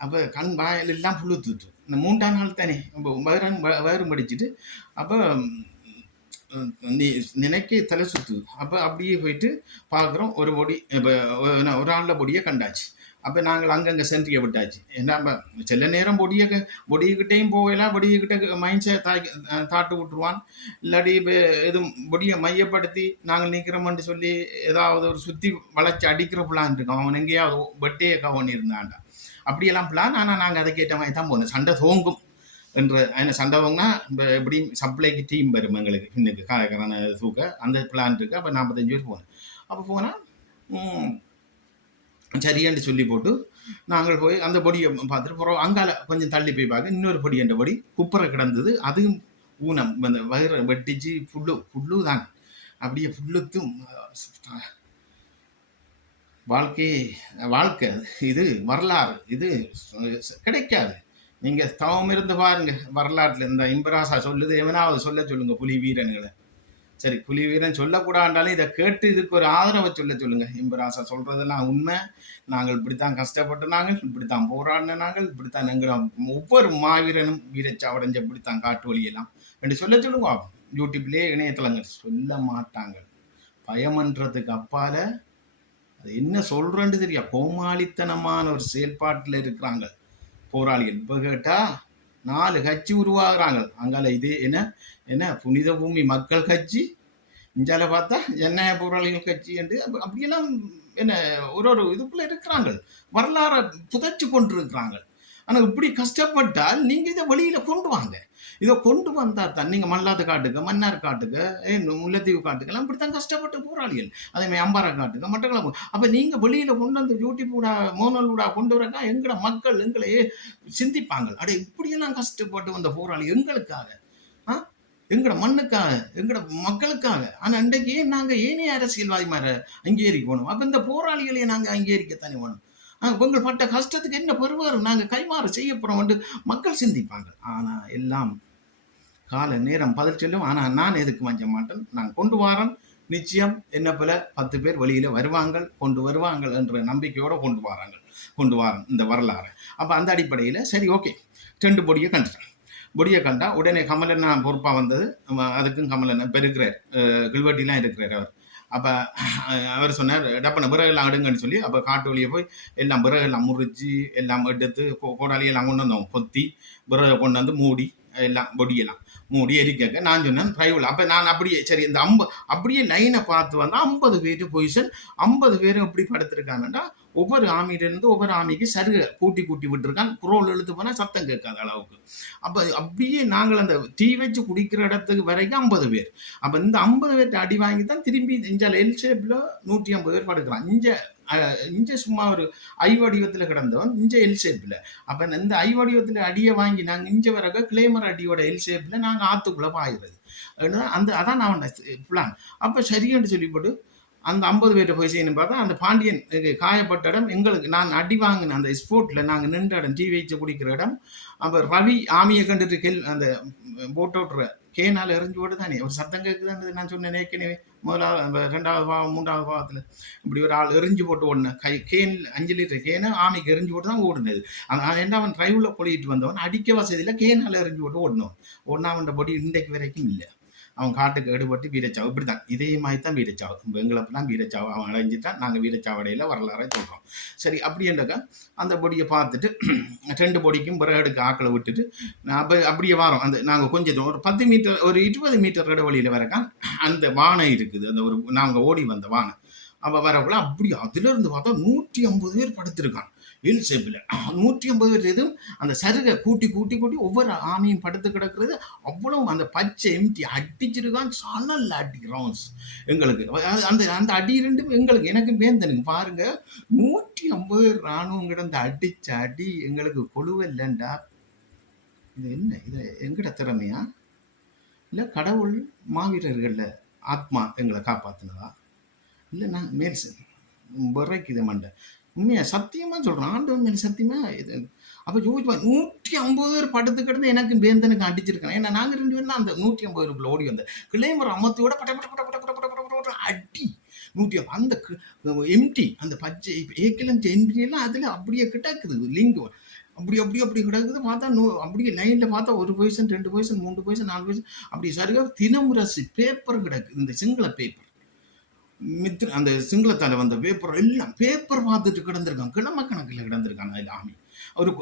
அப்போ கண் வாயில் எல்லாம் புழு தூத்து. இந்த 3ஆம் நாள் தானே வயிறு படிச்சுட்டு அப்போ நினைக்க தலை சுற்றுது. அப்போ அப்படியே போயிட்டு பார்க்குறோம் ஒரு பொடி. இப்போ ஒரு ஆளில் பொடியை கண்டாச்சு. அப்போ நாங்கள் அங்கங்கே சென்றியை விட்டாச்சு. ஏன்னா சில நேரம் பொடியக்கிட்டையும் போகலாம். பொடியக்கிட்ட மைண்ட்ஸை தாட்டு விட்டுருவான். இல்லாட்டி இப்போ எதுவும் பொடியை மையப்படுத்தி நாங்கள் நிற்கிறோம்னு சொல்லி ஏதாவது ஒரு சுற்றி வளைச்சி அடிக்கிற பிளான் இருக்கும். அவன் எங்கேயாவது வெட்டையை கவனி இருந்தான்டா அப்படியெல்லாம் பிளான். ஆனால் நாங்கள் அதை கேட்ட மாதிரி தான் போனோம். சண்டை தோங்கும் என்று சண்டை தோங்கினா இப்போ எப்படியும் சப்ளைக்கு டீம் வரும் எங்களுக்கு. இன்னைக்கு காயக்கரான தூக்க அந்த பிளான் இருக்குது. அப்போ 45 பேர் போனோம். அப்போ போனால் சரியான்னு சொல்லி போட்டு நாங்கள் போய் அந்த பொடியை பார்த்துட்டு போகிறோம். அங்கால கொஞ்சம் தள்ளி போய் பார்க்க இன்னொரு பொடி என்ற பொடி குப்பரை கிடந்தது. அதுவும் ஊனம் அந்த வயிறை வெட்டிச்சு புல்லு தாங்க. அப்படியே புல்லுத்தும் வாழ்க்கை இது வரலாறு. இது கிடைக்காது. நீங்கள் தவம் இருந்து பாருங்க. வரலாற்றில் இந்த இம்பராசா சொல்லுது, எவனாவது சொல்லுங்க புலி வீரன்களை. சரி, புலி வீரன் சொல்லக்கூடாண்டாலும் இதை கேட்டு இதுக்கு ஒரு ஆதரவை சொல்லுங்க. இம்பராசா சொல்றதெல்லாம் உண்மை. நாங்கள் இப்படித்தான் கஷ்டப்பட்டு, நாங்கள் இப்படித்தான் போராடின, நாங்கள் இப்படித்தான் எங்களை ஒவ்வொரு மாவீரனும் வீரச்சாவடைஞ்ச இப்படித்தான் காட்டு வழியெல்லாம் என்று சொல்லுங்க. யூடியூப்லேயே இணையதளங்கள் சொல்ல மாட்டாங்க. பயமன்றதுக்கு அப்பால அது என்ன சொல்றேன்னு தெரியா கோமாளித்தனமான ஒரு செயல்பாட்டில் இருக்கிறாங்க போராளிகள். இப்போ கேட்டால் 4 கட்சி உருவாகிறாங்க. அங்கால இது என்ன புனித பூமி மக்கள் கட்சி, இஞ்சால பார்த்தா ஜனநாயக போராளிகள் கட்சி என்று அப்படியெல்லாம் என்ன ஒரு இதுக்குள்ள இருக்கிறாங்க. வரலாறை புதைச்சு கொண்டு இருக்கிறாங்க. ஆனா இப்படி கஷ்டப்பட்டால் நீங்க இதை வெளியில கொண்டு வாங்க. இதை கொண்டு வந்தா தான் நீங்க மல்லாத காட்டுக்கு, மன்னார் காட்டுக்கு, முல்லைத்தீவு காட்டுக்கெல்லாம் இப்படித்தான் கஷ்டப்பட்டு போராளிகள். அதே மாதிரி அம்பாறை காட்டுக்கு, மட்டக்களப்பு. அப்ப நீங்க வெளியில கொண்டு வந்து யூடியூப் ஊடா, மோனல் ஊடா கொண்டு வரக்கா எங்கட மக்கள் எங்களையே சிந்திப்பாங்க. அட இப்படியெல்லாம் கஷ்டப்பட்டு வந்த போராளி எங்களுக்காக, எங்கட மண்ணுக்காக, எங்கட மக்களுக்காக. ஆனா இன்றைக்கு நாங்க ஏனைய அரசியல்வாதி மாதிரி அங்கீகரிக்கணும். அப்ப இந்த போராளிகளையே நாங்க அங்கீகரிக்கத்தானே வேணும். உங்கள் பட்ட கஷ்டத்துக்கு என்ன பெறுவாரு, நாங்க கைமாறு செய்ய போறோம் என்று மக்கள் சிந்திப்பாங்க. ஆனா எல்லாம் கால நேரம் பதில் சொல்லும். ஆனா நான் எதுக்கு வஞ்ச மாட்டேன். நான் கொண்டு வாரன். நிச்சயம் என்ன போல 10 பேர் வெளியில வருவாங்க, கொண்டு வருவாங்க என்ற நம்பிக்கையோட கொண்டு வாரன் இந்த வரலாறு. அப்ப அந்த அடிப்படையில சரி, ஓகே, 2 பொடியை கண்டுட்டேன். பொடியை கண்டா உடனே கமலண்ணா பொறுப்பா வந்தது. அதுக்கும் கமலண்ணா இப்ப இருக்கிறார், கில்வட்டிலாம் இருக்கிறார் அவர். அப்ப அவர் சொன்னார், டப்பன விறகுலாம் அடுங்கன்னு சொல்லி, அப்ப காட்டு வழியை போய் எல்லாம் விறகுலாம் முறிச்சு எல்லாம் எடுத்து கோடாலியெல்லாம் கொண்டு வந்தோம். கொத்தி விறகு கொண்டு வந்து மூடி எல்லாம் பொடியெல்லாம் மூடி எரிக்க நான் சொன்னேன் டிரைவில். அப்போ நான் அப்படியே சரி இந்த அப்படியே லைனை பார்த்து வந்தால் 50 பேர் பொசிஷன். 50 பேரும் எப்படி படுத்திருக்காங்கன்னா ஒவ்வொரு ஆமியிலிருந்து ஒவ்வொரு ஆமிக்கு சருகை கூட்டி விட்டுருக்கான். குரோல் இழுத்து போனால் சத்தம் கேட்காத அளவுக்கு. அப்போ அப்படியே நாங்கள் அந்த டீ வச்சு குடிக்கிற இடத்துக்கு வரைக்கும் 50 பேர். அப்போ இந்த 50 பேர்கிட்ட அடி வாங்கி தான் திரும்பி இங்கே எல் ஷேப்பில் 150 பேர் படுக்கிறான். இஞ்ச சும்மா ஒரு ஐ வடிவத்தில் கிடந்தவன் இஞ்ச எல் ஷேப்பில். அப்போ இந்த ஐ வடிவத்தில் அடியை வாங்கி நாங்கள் இஞ்ச வரக கிளேமர் அடியோட எல் ஷேப்பில் நாங்கள் ஆற்றுக்குள்ளே பாயிறது. அதான் நான் பிளான். அப்போ சரின்னு சொல்லிப்போட்டு அந்த 50 பேர்கிட்ட போய் செய்யணும் பார்த்தா அந்த பாண்டியன் காயப்பட்ட இடம் எங்களுக்கு, நான் அடி வாங்கின அந்த ஸ்போர்ட்டில் நாங்கள் நின்ற இடம், டீ வச்சு குடிக்கிற இடம். அப்போ ரவி ஆமியை கண்டுட்டு அந்த போட் ஓட்டுற கேனால் எறிஞ்சு போட்டு தானே ஒரு சத்தம் கேட்குதுன்றது நான் சொன்னேன் ஏற்கனவே. முதலாவது 2வது பாவம் 3வது பாவத்தில் இப்படி ஒரு ஆள் எரிஞ்சு போட்டு ஓடினேன். கேன் 5 லிட்டர் கேனை ஆமிக்கு எரிஞ்சு போட்டு தான் ஓடுனது. ஏன்னா அவன் டிரைவில் பொழிட்டு வந்தவன் அடிக்க வசதியில் கேனால் எரிஞ்சு போட்டு ஓடினா அவன் பொடி இன்றைக்கு வரைக்கும் இல்லை. அவன் காட்டுக்கு எடுபட்டு வீரச்சாவு. இப்படித்தான் இதே மாதிரி தான் வீரச்சாவு. எங்களப்பெல்லாம் வீரச்சாவு அவன் அடைஞ்சிட்டான். நாங்கள் வீரச்சாவடையில் வரலாறை சொல்கிறோம். சரி, அப்படின்றக்கா அந்த பொடியை பார்த்துட்டு 2 பொடிக்கும் பிறகு எடுக்க ஆக்களை விட்டுட்டு அப்போ அப்படியே வாரம். அந்த நாங்கள் கொஞ்சம் ஒரு 10 மீட்டர் ஒரு 20 மீட்டர் இடைவெளியில் வரக்கா அந்த வானை இருக்குது. அந்த ஒரு நாங்கள் ஓடி வந்த வானை அப்போ வரக்குள்ள அப்படி அதுலேருந்து பார்த்தா 150 பேர் படுத்திருக்கான் எல் ஷேப்பில். 150 பேர் எதுவும் அந்த சருகை கூட்டி ஒவ்வொரு ஆமையும் படுத்து கிடக்கிறது. அவ்வளோ அந்த பச்சை எம்டி அடிச்சிருக்கான். சனல் அடிக்கிறோம் எங்களுக்கு. அந்த அடி ரெண்டும் எங்களுக்கு எனக்கு வேந்தனுங்க பாருங்க. 150 இராணுவம் கிடந்த அடிச்ச அடி எங்களுக்கு கொழுவில்லைண்டா. இது என்ன, இது எங்கட திறமையா இல்லை கடவுள் மாவீரர்களில் ஆத்மா எங்களை காப்பாற்றினதா இல்லை நான் மேல் விரைக்குது மண்டை. உண்மையா சத்தியமாக சொல்கிறேன், ஆண்டவன் மேலே சத்தியமாக இது. அப்போ யோசிப்பா 150 பேர் படுத்து கிடந்து எனக்கு வேந்தனுக்கு அடிச்சிருக்கேன். ஏன்னா நாங்கள் 2 பேரும் தான் அந்த 150 பேருக்குள்ள ஓடி வந்தேன். கிளைமர் அமர்த்தியோட பட்ட அடி 150 அந்த எம்டி அந்த பச்சை ஏக்கிலஞ்சு எம்டியெல்லாம் அதில் அப்படியே கிடக்குது. லிங்க் அப்படி கிடக்குது. பார்த்தா அப்படியே லைனில் பார்த்தா 1 பொசிஷன் 2 பொசிஷன் 3 பொசிஷன் 4 பொசிஷன் அப்படி சரியாக தினமுரசு பேப்பர் கிடக்குது. இந்த சிங்கள பேப்பர் அந்த சிங்களத்தால் வந்த பேப்பர் எல்லாம் பேப்பர் பார்த்துட்டு கிடந்திருக்காங்க. கிழமை கணக்கில் கிடந்திருக்காங்க அதில் ஆமி.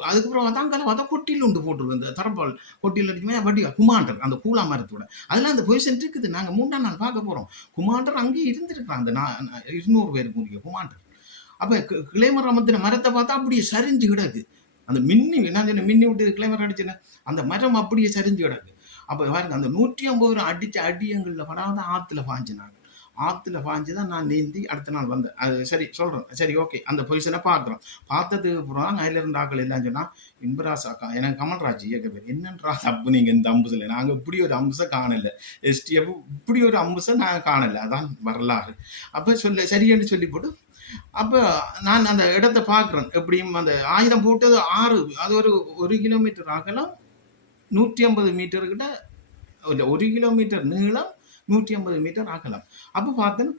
அதுக்கப்புறம் அதாங்கால கொட்டியில் உண்டு போட்டிருக்கு. அந்த தரப்பால் கொட்டியில் இருக்குமே வட்டி குமாண்டர் அந்த கூலா மரத்தோட அதெல்லாம் அந்த பொசிஷன் இருக்குது. நாங்கள் 3ஆம் நாள் பார்க்க போகிறோம். குமாண்டர் அங்கேயே இருந்திருக்காங்க. அந்த 200 பேருக்கு முடிய குமாண்டர். அப்போ கிளைமர் அமர்த்தின மரத்தை பார்த்தா அப்படியே சரிஞ்சு கிடக்கு. அந்த நான் சொன்ன மின்னி விட்டு கிளைமர் அடிச்சுன்னா அந்த மரம் அப்படியே சரிஞ்சு கிடக்கு. அப்போ பாருங்க அந்த 150 பேர் அடித்த அடியங்களில் படாத ஆற்றுல பாஞ்சினாங்க. ஆற்றுல பாஞ்சு தான் நான் நீந்தி அடுத்த நாள் வந்தேன். அது சரி சொல்கிறேன். சரி, ஓகே, அந்த பொசிஷனை பார்க்குறோம். பார்த்ததுக்கு அப்புறம் அதில் இருந்த ஆக்கள் இல்லைன்னு சொன்னால் இன்பராஸ் அக்கா எனக்கு கமல்ராஜ் இயக்க பேர் என்னன்றா தப்பு நீங்கள் இந்த அம்புசில் நாங்கள் இப்படி ஒரு அம்சம் காணலை. எஸ்டிஎஃப் இப்படி ஒரு அம்சம் நாங்கள் காணலை. அதான் வரலாறு. அப்போ சரின்னு சொல்லி போட்டு அப்போ நான் அந்த இடத்த பார்க்குறேன். எப்படியும் அந்த ஆயுதம் போட்டது 6 அது ஒரு 1 கிலோமீட்டர் அகலம் 150 மீட்டர்கிட்ட 1 கிலோமீட்டர் நீளம் 150 மீட்டர் ஆகலாம். அப்போ பார்த்தேன்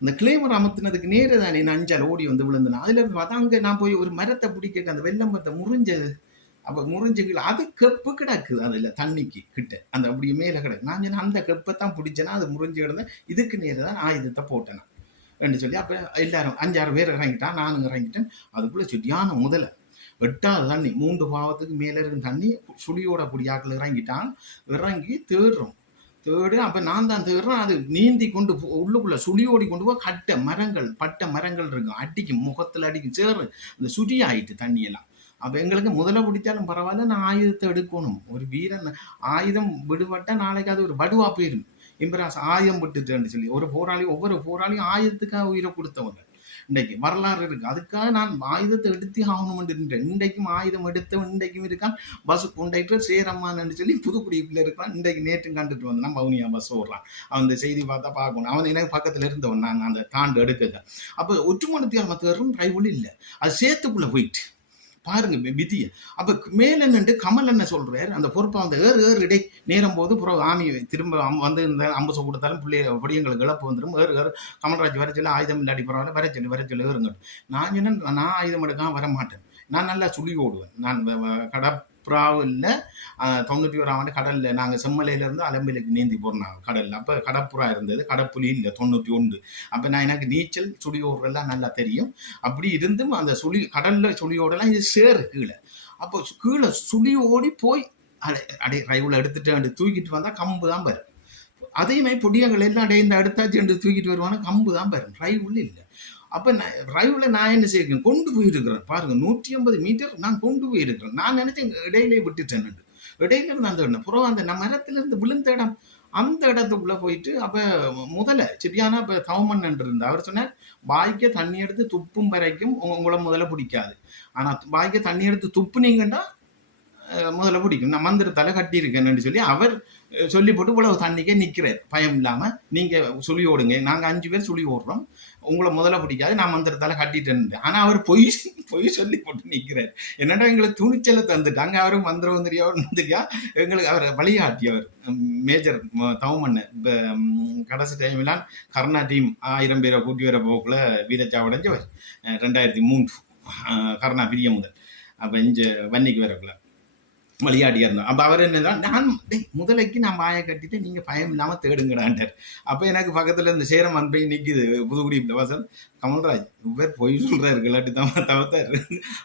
இந்த கிளைமர் அமர்த்தினதுக்கு நேர தானே நான் 5ஆல் ஓடி வந்து விழுந்தேன். அதுல இருந்து பார்த்தா அங்கே நான் போய் ஒரு மரத்தை பிடிக்க அந்த வெள்ளம்பத்தை முறிஞ்சது. அப்போ முறிஞ்சுக்கல அது கெப்பு கிடக்குது. அதில் தண்ணிக்கு கிட்ட அந்த அப்படியே மேலே கிடக்கு. நான் சொன்னேன் அந்த கெப்பை தான் பிடிச்சேன்னா அது முறிஞ்சு கிடந்தேன். இதுக்கு நேர தான் ஆயுதத்தை போட்டேன் என்று சொல்லி அப்போ எல்லாரும் 5-6 பேர் இறங்கிட்டான். நானும் இறங்கிட்டேன். அதுக்குள்ளே சுட்டியான முதல்ல 8வது தண்ணி 3 பாவத்துக்கு மேலே இருக்கும் தண்ணி சுழியோட குடியாக்கள் இறங்கிட்டான். இறங்கி தேடுறோம். அப்போ நான் தான் தேடுறேன். அது நீந்தி கொண்டு உள்ளுக்குள்ளே சுழியோடி கொண்டு போய் பட்ட மரங்கள் இருக்கும். அடிக்கும் முகத்தில் அடிக்கும் சேறு அந்த சுடி ஆயிட்டு தண்ணியெல்லாம் அப்போ எங்களுக்கு முதல்ல பிடிச்சாலும் பரவாயில்ல, நான் ஆயுதத்தை எடுக்கணும். ஒரு வீரன் ஆயுதம் விடுபட்டால் நாளைக்கு அது ஒரு வடுவா போயிடும். இம்பராஸ் ஆயுதம் விட்டுட்டேன்னு சொல்லி ஒவ்வொரு போராளியும் ஆயுதத்துக்காக உயிரை கொடுத்தவங்க. இன்றைக்கு வரலாறு இருக்கு. அதுக்காக நான் ஆயுதத்தை எடுத்தே ஆகணும்னு இன்றைக்கும் ஆயுதம் எடுத்தவன் இன்றைக்கும் இருக்கான். பஸ் கொண்டாயிட்டு சேரம்மான்னு சொல்லி புதுக்குடியில் இருக்கிறான். இன்றைக்கு நேற்று கண்டுட்டு வந்தான் வவுனியா பஸ் ஓடுறான். அவன் இந்த செய்தி பார்த்தா பார்க்கணும். அவன் எனக்கு பக்கத்தில் இருந்தவன் நான் அந்த தாண்டு எடுக்குது. அப்போ ஒற்றுமணத்தியால் மற்றவரும் ரைவல் இல்லை, அது சேத்துக்குள்ள போயிட்டு பாருங்க விதியை. அப்ப மேல நின்று கமல் என்ன சொல்றாரு, அந்த பொறுப்பை வந்து ஏறு இடை நேரம் போது ஆமி திரும்ப வந்து இந்த அம்பசை கொடுத்தாலும் பிள்ளைங்களுக்கு இழப்பு வந்துடும். ஏறு கமல்ராஜ் வர சொல்லி ஆயுதம் இல்லாடி பரவாயில்ல, வர சொல்லி ஏறுங்க. நான் என்ன, நான் ஆயுதம் எடுக்காம வர மாட்டேன். நான் நல்லா சுழி ஓடுவேன். நான் கடப்புறாவில் 91ஆம் ஆண்டு கடலில் நாங்கள் செம்மலையிலேருந்து அலம்பிலுக்கு நீந்தி போடுறோம் கடலில். அப்போ கடப்புறா இருந்தது, கடப்புலி இல்லை 91. அப்போ நான் எனக்கு நீச்சல் சுழி ஓடுறதெல்லாம் நல்லா தெரியும். அப்படி இருந்தும் அந்த கடலில் சுழி ஓடலாம், இது சேரு கீழே. அப்போ கீழே சுழி ஓடி போய் ரைவில் எடுத்துட்டு தூக்கிட்டு வந்தால் கம்பு தான் வரும். அதே மாதிரி பொடியங்கள் எல்லாம் இந்த அடுத்தாச்சு தூக்கிட்டு வருவானா கம்பு தான் வரும், ரைவில் இல்லை. அப்போ ரைவில் நான் என்ன செய்யறேன், கொண்டு போயிருக்கிறேன் பாருங்க. 150 மீட்டர் நான் கொண்டு போயிருக்கிறேன். நான் நினைச்சேன் இடையிலே விட்டுட்டேன். இடையில இருந்து அந்த புறம் அந்த மரத்துல இருந்து விழுந்த இடம், அந்த இடத்துக்குள்ள போயிட்டு அப்ப முதல்ல சரியான இப்ப தவமன் இருந்தா அவர் சொன்னார், பாய்க்க தண்ணி எடுத்து துப்பும் வரைக்கும் உங்களை முதல்ல பிடிக்காது, ஆனா பாய்க்க தண்ணி எடுத்து துப்புனீங்கன்னா முதல்ல பிடிக்கும். நான் மந்திரத்தால கட்டியிருக்கேன்னு சொல்லி அவர் சொல்லி போட்டு இவ்வளவு தண்ணிக்கே நிற்கிறார் பயம் இல்லாம. நீங்க சுழி ஓடுங்க, நாங்க 5 பேர் சுழி ஓடுறோம், உங்களை முதல்ல பிடிக்காது, நான் மந்திரத்தால கட்டிட்டேன். ஆனா அவர் பொய் சொல்லி போட்டு நிற்கிறார். என்னடா எங்களுக்கு துணிச்சலை தந்துட்டாங்க. அவரும் மந்திரம் வந்துரியா எங்களுக்கு அவர் வழிகாட்டியவர் மேஜர் தவமன்ன. கடைசி டைம்லாம் கருணா டீம் 1000 பேரை கூட்டி வர போக்குள்ள வீரச்சாவடைஞ்சவர் 2003 கருணா பிரிய முதல். அப்ப இங்க வன்னிக்கு வரக்குள்ள வழியாடியா இருந்தோம். அப்போ அவர் என்னதான், நான் முதலைக்கு நான் வாயை கட்டிட்டு நீங்க பயம் இல்லாம தேடுங்கடான்ட்டார். அப்ப எனக்கு பக்கத்துல இந்த சேரம் அன்பை நிற்குது புதுக்குடி வாசல். கமல்ராஜ் இவர் பொய் சொல்றாரு, கிளாட்டி தான் தவிர்த்தாரு.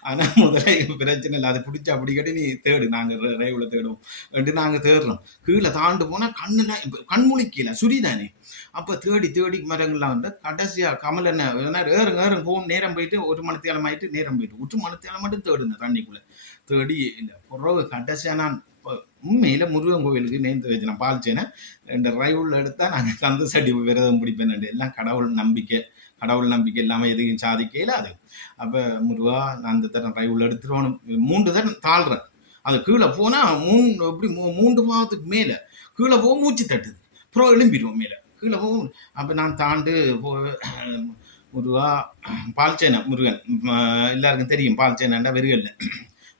ஆனா முதலை பிரச்சனை இல்லை, அதை பிடிச்சா அப்படி கட்டி நீ தேடு, நாங்க ரைவுல தேடுவோம் நாங்க தேடுறோம். கீழே தாண்டு போனா கண்முழிக்கல சுரிதானே. அப்ப தேடி மரங்கள்லாம் வந்து கடைசியா கமல் என்ன ஏறுங்க போகும். நேரம் போயிட்டு 1 மணித்தேலம் ஆயிட்டு நேரம் போயிட்டு 1 மணித்தேலம் மட்டும் தேடுங்க தண்ணிக்குள்ள தேடி இல்லை. பிறகு கடைசியா நான் உண்மையில முருகன் கோவிலுக்கு நேர்ந்து வச்சு நான் பால்ச்சேனை இந்த ரைவுல எடுத்தா நாங்கள் கந்த சட்டி விரதம் பிடிப்பேன். எல்லாம் கடவுள் நம்பிக்கை இல்லாமல் எதுவும் சாதிக்கையில் அது. அப்போ முருகா நான் அந்த தரம் ரைவுல எடுத்துருவோம். 3 தரம் தாழ்றேன். அது கீழே போனா 3 மாதத்துக்கு மேல கீழே போக மூச்சு தட்டுது. அப்புறம் எழும்பிடுவோம் மேல கீழே போகும். அப்போ நான் தாண்டு முருகா பால்ச்சேனை முருகன் எல்லாருக்கும் தெரியும், பால்ச்சேனண்டா வெறுகல்ல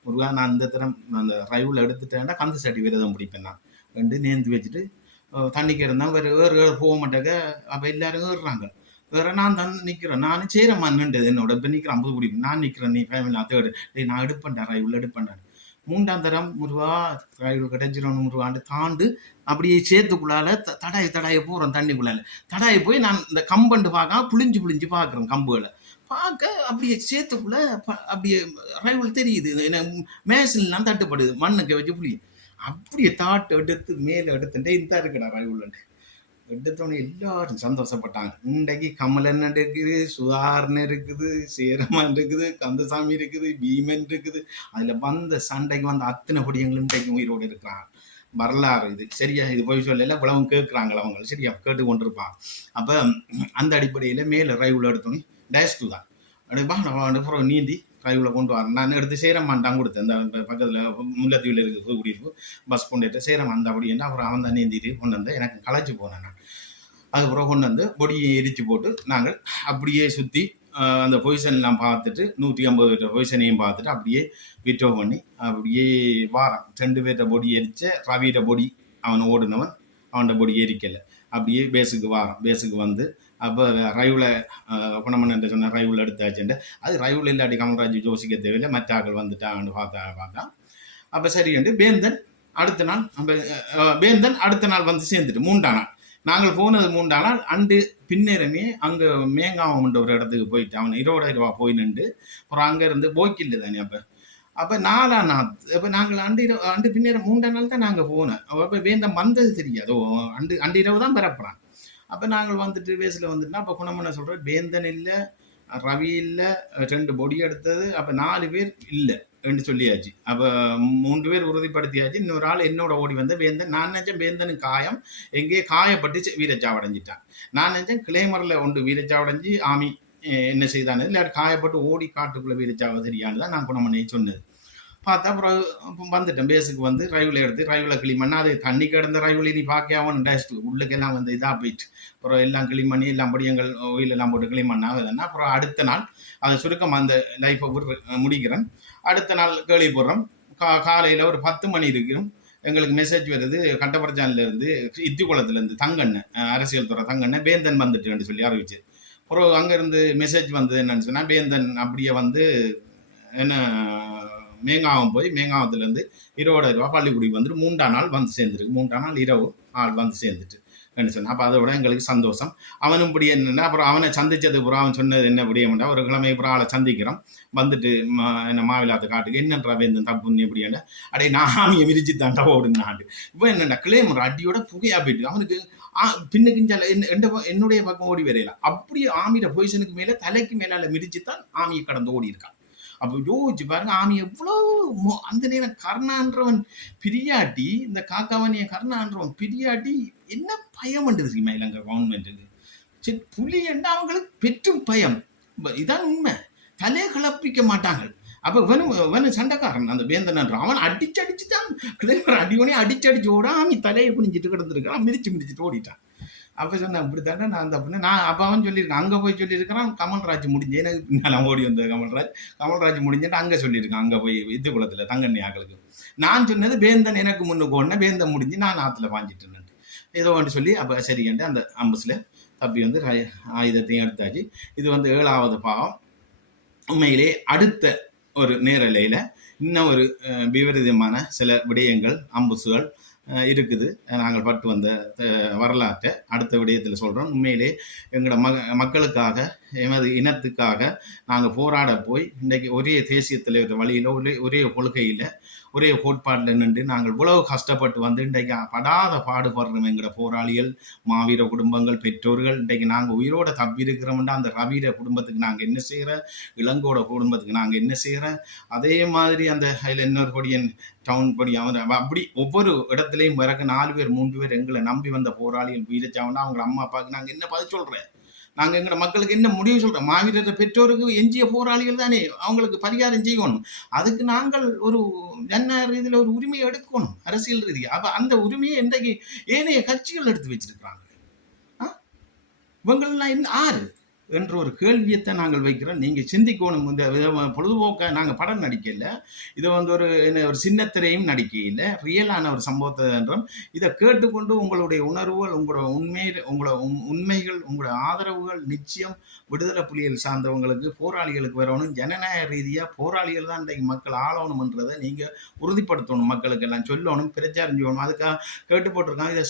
முருகா நான் அந்த தரம் அந்த ரைவில் எடுத்துட்டேன்டா கந்த சட்டி விரதம் பிடிப்பேன். நான் 2 நேர்ந்து வச்சுட்டு தண்ணிக்கு இருந்தால் வேறு போக மாட்டாங்க. அப்போ எல்லாரும் ஏறுறாங்க. வேற நான் நிற்கிறேன். நான் சேரமான்னுன்றது என்னோட இப்போ நிற்கிறேன் 50 குடிப்பேன். நான் நிற்கிறேன், நீ ஃபேமிலி தேடு நான் எடுப்பேன்டா ரைவில் எடுப்பேன்டான். 3ஆம் தரம் முருகா ரைவில் கிடைச்சிடணும் முருகாண்டு தாண்டு அப்படியே சேத்துக்குள்ளால தடாய போகிறோம். தண்ணிக்குள்ளால தடாய போய் நான் இந்த கம்பண்டு பார்க்க புளிஞ்சு பார்க்குறேன். கம்புகளை பார்க்க அப்படியே சேத்துக்குள்ள அப்படியே ரைவல் தெரியுது. மேசிலாம் தட்டுப்படுது, மண்ணுக்கு வச்சு புளி அப்படியே தாட்டு எடுத்து மேலே எடுத்துட்டே இந்த இருக்குடா ரைவல் எடுத்தோடனே எல்லாரும் சந்தோஷப்பட்டாங்க. இன்றைக்கு கமலன் இருக்குது, சுதாரன் இருக்குது, சேரமான் இருக்குது, கந்தசாமி இருக்குது, பீமன் இருக்குது. அதுல வந்த சண்டைக்கு வந்த அத்தனை பொடியங்களும் இன்றைக்கு உயிரோடு இருக்கிறாங்க. வரலாறு இது சரியா, இது போய் சொல்லல இவ்வளவும் கேட்குறாங்களா அவங்க சரியா கேட்டு கொண்டிருப்பாங்க. அப்போ அந்த அடிப்படையில் மேலே ரைவில் எடுத்தோன்னே டயஸ்டு தான் அப்புறம் நீந்தி ரைவில் கொண்டு வரேன். நான் எடுத்து சேரமான்டான் கொடுத்தேன். இந்த பக்கத்தில் முல்லைத்தீவில் இருக்குது புதுக்குடியிருப்பு பஸ் கொண்டுட்டு சேரமான் தான் அப்படி என்ன அப்புறம் அவன் தான் நீந்திட்டு கொண்டு வந்து எனக்கு களைச்சி போனேன். நான் அதுக்கப்புறம் கொண்டு வந்து பொடியை எரிச்சு போட்டு நாங்கள் அப்படியே சுற்றி அந்த பொசிஷன்லாம் பார்த்துட்டு 150 பொசிஷனையும் பார்த்துட்டு அப்படியே விட்ரோ பண்ணி அப்படியே வாரம் 2 பேர்கிட்ட பொடி எரிச்ச ரவியிட்ட பொடி அவன் ஓடுனவன் அவன்கிட்ட பொடி எரிக்கலை. அப்படியே பேஸுக்கு வந்து அப்போ ரைவில் குணமன் சொன்ன ரைவில் எடுத்தாச்சுண்டு. அது ரைவில் இல்லாட்டி கமல்ராஜ் யோசிக்க தேவையில்லை, மற்ற ஆக்கள் வந்துட்டான்னு பார்த்தா அப்போ சரிண்டு அடுத்த நாள் வந்து சேர்ந்துட்டு 3ஆம் நாள் நாங்கள் போனது 3ஆம் நாள் அண்டு பின்னேறமே அங்கே மேங்காவம்ன்ற ஒரு இடத்துக்கு போயிட்டு அவன் 20 ரூபா போய் நின்று அப்புறம் அங்கேருந்து போக்கில்லை தானே. அப்போ 4ஆம் நாள் இப்போ நாங்கள் அண்டு பின்னேற 3ஆம் நாள் தான் நாங்கள் போனோம். அப்போ வேந்தன் வந்தது தெரியாது, அண்டு இரவு தான் பிறப்புறான். அப்போ நாங்கள் வந்துட்டு வேஸில் வந்துட்டுனா அப்போ குணமனை சொல்கிறோம் வேந்தன் இல்லை, ரவி இல்லை, 2 பொடி எடுத்தது. அப்போ 4 பேர் இல்லை. என்று சொல்லியாச்சு. அப்போ 3 பேர் உறுதிப்படுத்தியாச்சு. இன்னொரு ஆள் என்னோட ஓடி வந்த வேந்தன். நான் நினைச்சேன் வேந்தனுக்கு காயம் எங்கேயே காயப்பட்டு வீரச்சாவடைஞ்சிட்டான். நான் நினைச்சேன் கிளைமரில் ஒன்று வீரச்சாவடைஞ்சு ஆமி என்ன செய்தானது இல்லை காயப்பட்டு ஓடி காட்டுக்குள்ளே வீரச்சாவ தெரியான்னு தான் நான் குணமண்ணி சொன்னது. பார்த்தா அப்புறம் வந்துட்டேன் பேஸுக்கு வந்து ரயிவில் எடுத்து ரயிவில் கிளீன் பண்ணால் அது தண்ணி கிடந்த ரயிவில் நீ பார்க்காம டஸ்ட் உள்ளுக்கெல்லாம் வந்து இதாக போயிட்டு அப்புறம் எல்லாம் கிளீன் பண்ணி எல்லாம் படியங்கள் ஒயிலெல்லாம் போட்டு கிளீன் பண்ணால் அப்புறம் அடுத்த நாள் அதை சுருக்கம் அந்த லைஃப்பை முடிக்கிறேன். அடுத்த நாள் கேள்வி போடுறோம். காலையில் ஒரு 10 மணி இருக்கும் எங்களுக்கு மெசேஜ் வருது கட்டப்பரச்சான்லேருந்து இத்திக்குளத்துலேருந்து தங்கண்ணன் அரசியல் துறை தங்கண்ணன் வேந்தன் வந்துட்டுன்னு சொல்லி அறிவிச்சு. அப்புறம் அங்கேருந்து மெசேஜ் வந்தது என்னன்னு சொன்னால் வேந்தன் அப்படியே வந்து என்ன மேங்காவம் போய் மேங்காவத்துலேருந்து 20 ரூபா பள்ளிக்குடி வந்துட்டு 3ஆம் நாள் வந்து சேர்ந்துருக்கு. 3ஆம் நாள் இரவு ஆள் வந்து சேர்ந்துட்டு என்ன சொன்னால் அப்போ அதை விட எங்களுக்கு சந்தோஷம். அவனும் இப்படி என்னென்னா அப்புறம் அவனை சந்தித்தது புறம் அவன் சொன்னது என்ன விடியமாட்டா ஒரு கிழமை புறம் ஆளை சந்திக்கிறோம் வந்துட்டு என்ன மாவிலாத்த காட்டுக்கு என்னன்றா வேந்தன் தப்புன்னு எப்படின்னா அடே நான் ஆமியை விரிச்சு தாண்டா ஓடுனாண்டு. இப்போ என்னென்னா கிளேமர் அடியோட புகையா போயிட்டு அவனுக்கு பின்னுக்கு என்னுடைய பக்கம் ஓடி வரையில அப்படியே ஆமியோட பொசிஷனுக்கு மேலே தலைக்கு மேலால மிதிச்சு தான் ஆமியை கடந்து ஓடி இருக்கான். அப்போ யோசிச்சு பாருங்க ஆமி எவ்வளோ அந்த நேரம் கர்ணான்றவன் பிரியாட்டி இந்த காக்காவனிய கர்ணான்றவன் பிரியாட்டி என்ன பயம் பண்ணுறது இலங்கை கவர்மெண்ட்டுக்கு. சரி புலி என்ன அவங்களுக்கு பெற்றும் பயம். இதான் உண்மை. தலையை கிளப்பிக்க மாட்டாங்க. அப்போ வேணும் சண்டைக்காரன் அந்த வேந்தன் அவன் அடிச்சு தான் கிளைமர் அடிவனே அடிச்சு ஓட ஆமி தலையை குனிஞ்சிட்டு கிடந்துருக்கான் மிதிச்சுட்டு ஓடிட்டான். அப்போ சொன்னேன் இப்படித்தானே நான் அந்த அப்படின்னு நான் அப்போ அவன் சொல்லியிருக்கேன் அங்கே போய் சொல்லியிருக்கிறான் கமல்ராஜ் முடிஞ்சேன் எனக்கு நான் ஓடி வந்தது கமல்ராஜ் முடிஞ்சுட்டு அங்கே சொல்லியிருக்கேன் அங்கே போய் குளத்தில் தங்கண்ணி ஆக்களுக்கு. நான் சொன்னது வேந்தன் எனக்கு முன்னுக்கு ஒன்று வேந்தன் முடிஞ்சு நான் ஆற்றுல பாஞ்சிட்டேன் ஏதோ ஒன்று சொல்லி அப்போ சரின்ட்டு அந்த அம்பஸில் தப்பி வந்து ஆயுதத்தையும் எடுத்தாச்சு. இது வந்து 7வது பாகம். உண்மையிலே அடுத்த ஒரு நேரலையில் இன்னும் ஒரு விபரீதமான சில விடயங்கள் அம்புசுகள் இருக்குது. நாங்கள் பட்டு வந்த வரலாற்றை அடுத்த விடயத்தில் சொல்கிறோம். உண்மையிலே எங்களோட மக்களுக்காக எமது இனத்துக்காக நாங்கள் போராட போய் இன்றைக்கு ஒரே தேசிய தலைவர் வழியில் ஒரே கொள்கையில் ஒரே கோட்பாட்டில் நின்று நாங்கள் இவ்வளவு கஷ்டப்பட்டு வந்து இன்றைக்கு படாத பாடுபடுறோம். எங்களோட போராளிகள் மாவீர குடும்பங்கள் பெற்றோர்கள் இன்றைக்கு நாங்கள் உயிரோட தப்பி இருக்கிறோம்னா அந்த ரவீர குடும்பத்துக்கு நாங்கள் என்ன செய்கிறோம், இளங்கோட குடும்பத்துக்கு நாங்கள் என்ன செய்கிறோம். அதே மாதிரி அந்த அதில் இன்னொரு கொடியன் டவுன் படி அவன் அப்படி ஒவ்வொரு இடத்துலையும் பிறகு 4 பேர் 3 பேர் எங்களை நம்பி வந்த போராளிகள் வீரச்சாவன்னா அவங்க அம்மா அப்பாவுக்கு நாங்கள் என்ன பதில் சொல்கிறேன். நாங்கள் எங்களோட மக்களுக்கு என்ன முடிவு சொல்கிறோம். மாவீரர் பெற்றோருக்கு எஞ்சிய போராளிகள் தானே அவங்களுக்கு பரிகாரம் செய்யணும். அதுக்கு நாங்கள் ஒரு என்ன ரீதியில் ஒரு உரிமையை எடுக்கணும் அரசியல் ரீதியாக. அப்போ அந்த உரிமையை இன்றைக்கு ஏனைய கட்சிகள் எடுத்து வச்சிருக்கிறாங்க. இவங்கள்லாம் என்ன ஆறு என்ற ஒரு கேள்வியைத்தான் நாங்கள் வைக்கிறோம். நீங்கள் சிந்திக்கணும். இந்த பொழுதுபோக்க நாங்கள் படம் நடிக்கல, இதை வந்து ஒரு சின்னத்திரையும் நடிக்கையில் ரியலான ஒரு சம்பவத்தை என்றும் இதை கேட்டுக்கொண்டு உங்களுடைய உணர்வுகள் உங்களோட உண்மைகள் உங்களோட ஆதரவுகள் நிச்சயம் விடுதலை புலிகள் சார்ந்தவங்களுக்கு போராளிகளுக்கு வரணும். ஜனநாயக ரீதியாக போராளிகள் தான் இன்றைக்கு மக்கள் ஆளணும்ன்றதை நீங்கள் உறுதிப்படுத்தணும். மக்களுக்கு எல்லாம் சொல்லணும், பிரச்சாரம் செய்யணும். அதுக்காக கேட்டு போட்டிருக்காங்க. இதை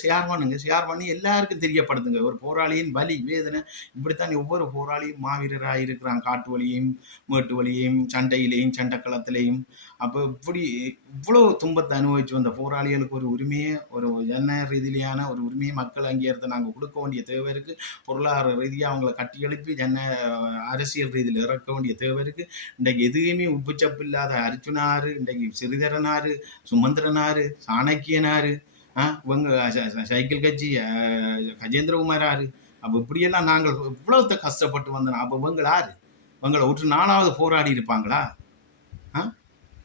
ஷேர் பண்ணி எல்லாருக்கும் தெரியப்படுத்துங்க. ஒரு போராளியின் வலி வேதனை இப்படித்தான் ஒவ்வொரு போராளியும் மாவீரராக இருக்கிறாங்க. காட்டு வழியையும் மேட்டு வழியையும் சண்டையிலையும் சண்டைக்களத்திலையும். அப்போ இவ்வளோ துன்பத்தை அனுபவிச்சு வந்த போராளிகளுக்கு ஒரு உரிமையை ஒரு ஜன ரீதியிலான ஒரு உரிமையை மக்கள் அங்கீகாரத்தை நாங்கள் கொடுக்க வேண்டிய தேவை இருக்குது. பொருளாதார ரீதியாக அவங்களை கட்டி எழுப்பி அரசியல் ரீதியில் இறக்க வேண்டிய தேவை இருக்குது. இன்றைக்கு எதுவுமே உப்புச்சப்பு இல்லாத அர்ஜுனாரு, இன்றைக்கு சிறிதரனாரு, சுமந்திரனாரு, சாணக்கியனாரு, இவங்க சைக்கிள் கட்சி கஜேந்திரகுமாராரு. அப்போ இப்படியெல்லாம் நாங்கள் இவ்வளோத்த கஷ்டப்பட்டு வந்தோம். அப்போ இவங்களாரு இவங்களை ஒரு 4வது போராடி இருப்பாங்களா?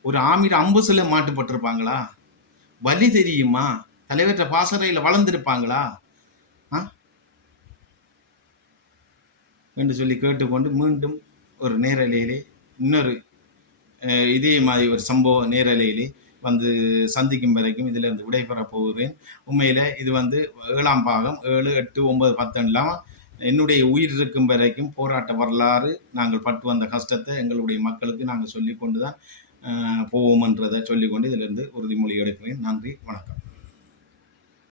ஒரு ஆமீர் அம்புசில் மாட்டுப்பட்டிருப்பாங்களா? வலி தெரியுமா? தலைவற்ற பாசறையில் வளர்ந்துருப்பாங்களா? என்று சொல்லி கேட்டுக்கொண்டு மீண்டும் ஒரு நேரலையிலே இன்னொரு இதே மாதிரி ஒரு சம்பவ நேரலையிலே வந்து சந்திக்கும் வரைக்கும் இதில் இருந்து விடைபெற போகிறேன். உண்மையில் இது வந்து 7ஆம் பாகம் 7, 8, 9, 10 என்னுடைய உயிர் இருக்கும் வரைக்கும் போராட்ட வரலாறு நாங்கள் பட்டு வந்த கஷ்டத்தை எங்களுடைய மக்களுக்கு நாங்கள் சொல்லிக்கொண்டு தான் போவோம்ன்றதை சொல்லிக்கொண்டு இதிலிருந்து உறுதிமொழி எடுக்கிறேன். நன்றி, வணக்கம்.